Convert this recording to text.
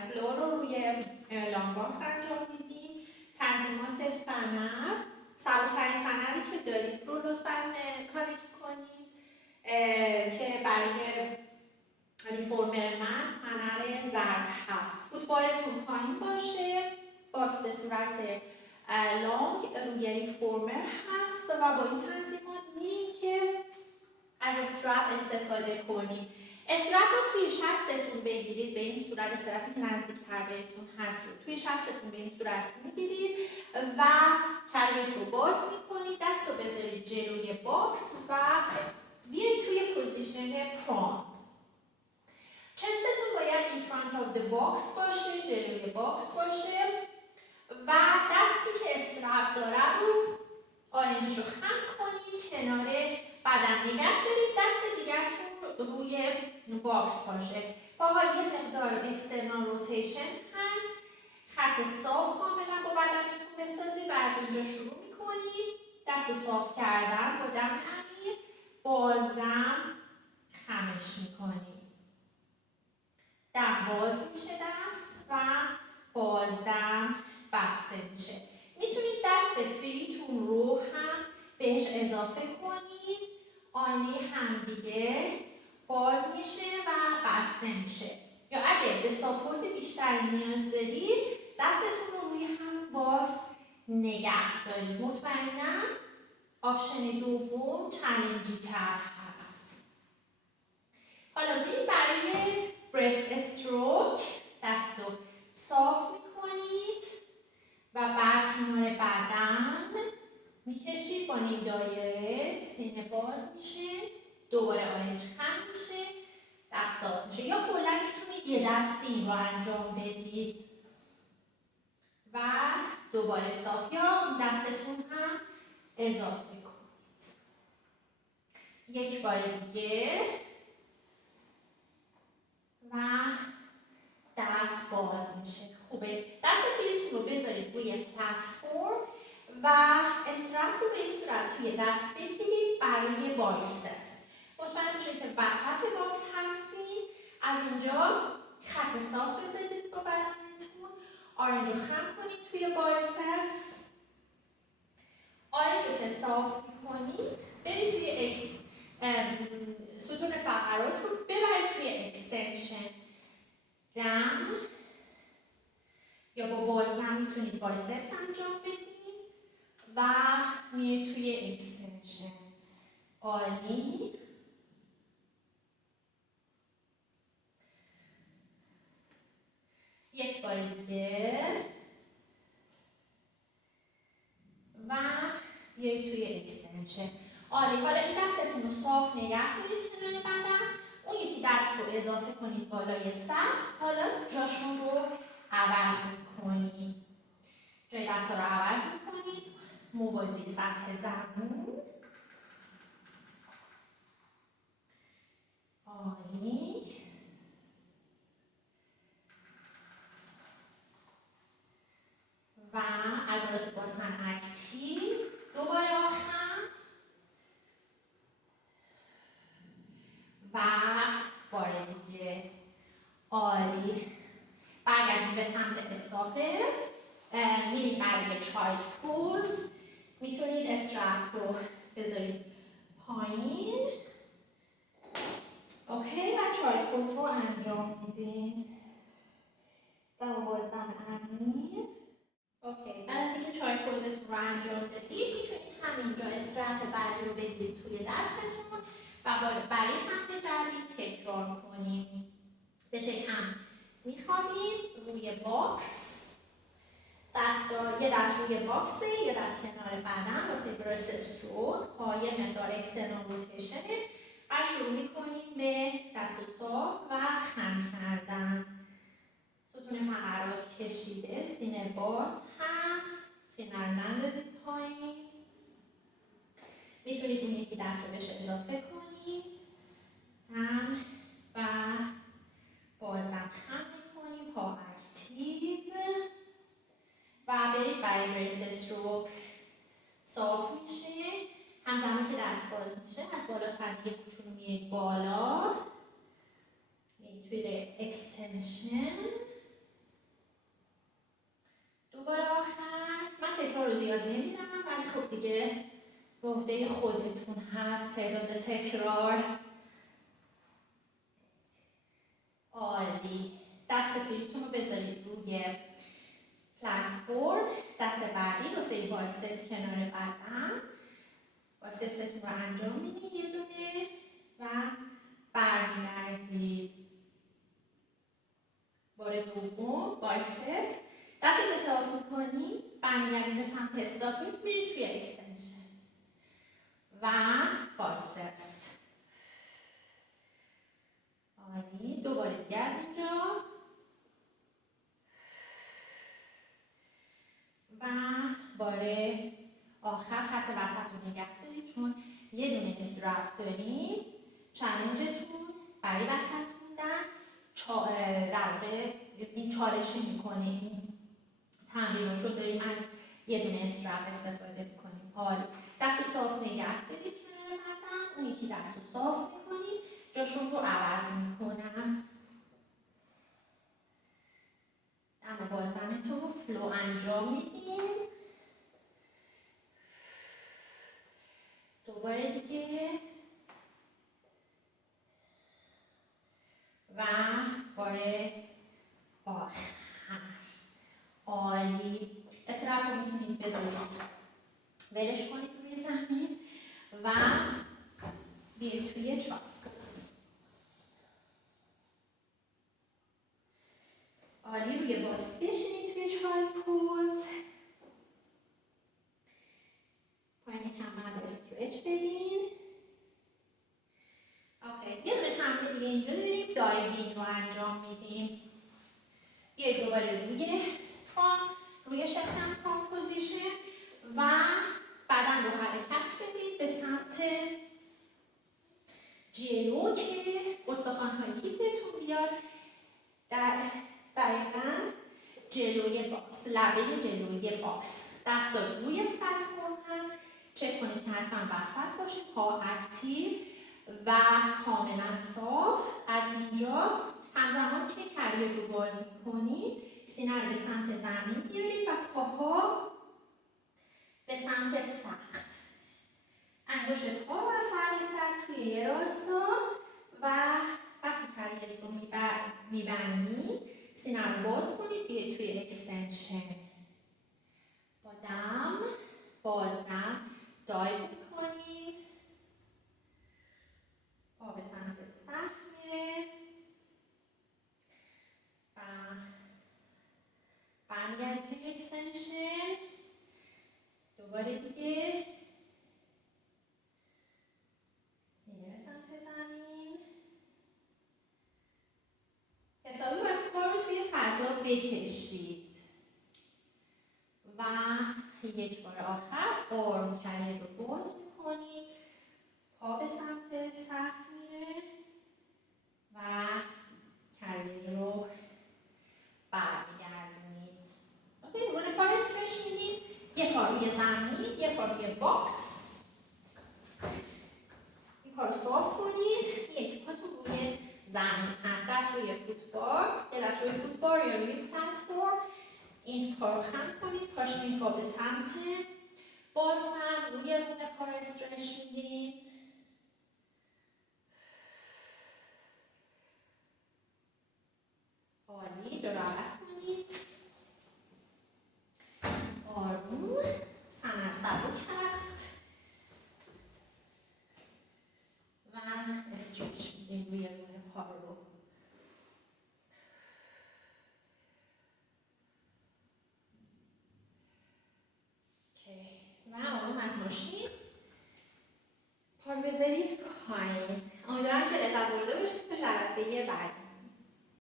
فلور رو روی لانگ باکس انجام میدیم. تنظیمات فنر، سبک‌ترین فنری که دارید رو لطفاً کانکت کنید که برای ریفورمر من فنر زرد هست. فوتبالتون پایین باشه، باکس به صورت لانگ روی ریفورمر هست و با این تنظیمات میریم که از استرپ استفاده کنید. استرپ رو توی شستتون بگیرید، به این صورت استرپی که نزدیک‌تر بهتون هست رو توی شستتون به این صورت میگیرید و کلیش رو باز میکنید، دست رو بذارید جلوی باکس و بیایید توی پوزیشن پرام. چستتون باید این فرانت آف د باکس باشه، جلوی باکس باشه و دستی که استرپ داره رو آرنجش رو خم کنید، کنار بدن نگه دارید، دست دیگرتون روی باکس باشه. پاها یه مقدار اکسترنال روتیشن هست، خط صاف کاملا با بدنتون بسازید و از اینجا شروع میکنید دست صاف کردن با دم عمیق، بازدم خمش میکنید. دم باز میشه دست و بازدم بسته میشه. میتونید دست فریتون رو هم بهش اضافه کنید، آینه همدیگه باز میشه و بسته میشه. یا اگه به ساپورت بیشتری نیاز دارید دستتون رو روی هم باکس نگه دارید. مطمئنا آپشن دوم چالنجی تر هست. حالا بریم برای برست استروک. دست رو صاف میکنید و بعد کنار بدن میکشید با نیم دایره، سینه باز میشه، دوباره آرنج خم میشه، دست صاف میشه. یا کلا میتونید یه دستی این رو انجام بدید و دوباره صاف، یا دستتون هم اضافه کنید. یک بار دیگه و دست باز میشه. خوبه. دست فریتون رو بذارید روی پلتفرم و استرپ رو به این صورت توی دست بگیرید برای بایسپس. مطمئن باشید که وسط باکس هستید. از اینجا خط صاف بزنید با بدنتون، آرنج رو خم کنید توی بایسپس. آرنج رو که صاف میکنید برید توی ستون فقرات رو ببرید توی اکستنشن. دم یا با بازدم میتونید بایسپس انجام بدید و میرید توی اکستنشن. عالی. یک بار دیگه و بیایید توی اکستنشن. عالی. حالا این دستتون رو صاف نگه دارید کنار بدن، اون یکی دست رو اضافه کنید بالای سر. حالا جاشون رو عوض میکنید. جای دست رو عوض میکنید موازی سطح زمین. عالی. و عضلات باسن اکتیو. دوباره آخر و بار دیگه. عالی. برگردیم به سمت استاپر. میرید برای چایلد پوز. میتونید استرپ رو بذارید پایین. اوکی. و چایلد پوز رو انجام میدین. دم بازدم عمیق. اوکی. بعد از اینکه چایلد پوزتون رو انجام دادید میتونید همینجا استرپ بعدی رو بگیرید توی دستتون و برای سمت جدید تکرار کنید. به شکم میخوابید روی باکس. یه دست روی باکسه، یه دست کنار بدن واسه برست استروک. پایه مقدار اکسترنال روتیشنه و شروع میکنیم به دست صاف و خم کردن. ستون فقرات کشیده، سینه باز هست، سینه رو نندازید پایین. میتونید اون یکی دست رو بهش اضافه کنید. هم و بازم خم میکنیم، پا اکتیو و برید برای برست استروک. صاف میشه همزمان که دست باز میشه. از بالا تنگه کوچولو میرید بالا، میرید توی اکستنشن به عهده خودتون هست. تعداد تکرار عالی. دست فریتون رو بذارید روی پلتفرم. دست بعدی واسه بایسپس کنار بدن. بایسپستون رو انجام میدید یه دونه و برمیگردید. بار دوم بایسپس. دستی که صاف میکنی برمیگردید به سمت استاپ، میرید توی اکستنشن و بایسپس. عالی. دوباره دیگه از اینجا و باره آخر خط وسط رو نگه دارید چون یه دونه استرپ داریم. چالنجتون برای وسط موندن در واقع این چالشی میکنه این تمرین رو، چون داریم از یه دونه استرپ استفاده میکنیم. عالی. دست رو صاف نگه دارید کنار بدن. اون یکی دست رو صاف میکنید، جاشون رو عوض میکنم. دم بازدمتون رو فلو انجام میدیم. دوباره دیگه و باره آخر. عالی. استراحت رو میتونید بذارید ولش کنید روی زمین و بیاید توی چاپوس. عالی. روی باکس بشینید توی چاپوس. پایین کمر رو استرچ بدین. اوکی. یه دونه تمرین دیگه اینجا داریم. دایوینگ رو انجام میدیم. بیاید دوباره روی شکم پام پوزیشن و بدن رو حرکت بدید به سمت جلو که استخوان‌های هیپتون بیاد در دقیقاً جلوی باکس، لبه جلوی باکس. دستا روی پلتفرم هست. چک کنید که حتما وسط باشه، پا اکتیو و کاملا صاف. از اینجا همزمان که کریه رو باز می‌کنید سینه رو به سمت زمین بیارید و پاها به سمت سقف. انگشت پا و فرق سر توی یه راستا و وقتی کریه رو میبندید سینه رو باز کنید، بیاید توی اکستنشن. با دم بازدم دایو کنید. پا به سمت سقف میره و برمیگردید توی اکستنشن. دوباره دیگه سینه به سمت زمین. حسابی باید پا رو توی فضا بکشید و یک بار آخر آروم کریه رو باز میکنید. پا به سمت سقف میره و کریه رو برمیگردونید. اوکی. رون پا رو استرچ میدید. یه پا روی زمین، یه پا روی باکس. این پا رو صاف کنید. یک پاتون روی زمین هست. دست روی فوتبار، یا دست روی فوتبار یا روی پلتفرم. این پا رو خم کنید. پاشنه پا به سمت باز هم روی رون پا رو استرچ میدیم. عالی. جا رو عوض کنید. آروم. کمر سبک هست و استرچ میدیم روی رون پا رو. و آروم از ماشین پا رو بذارید پایین. امیدوارم که لذت برده باشید. تا جلسه بعد.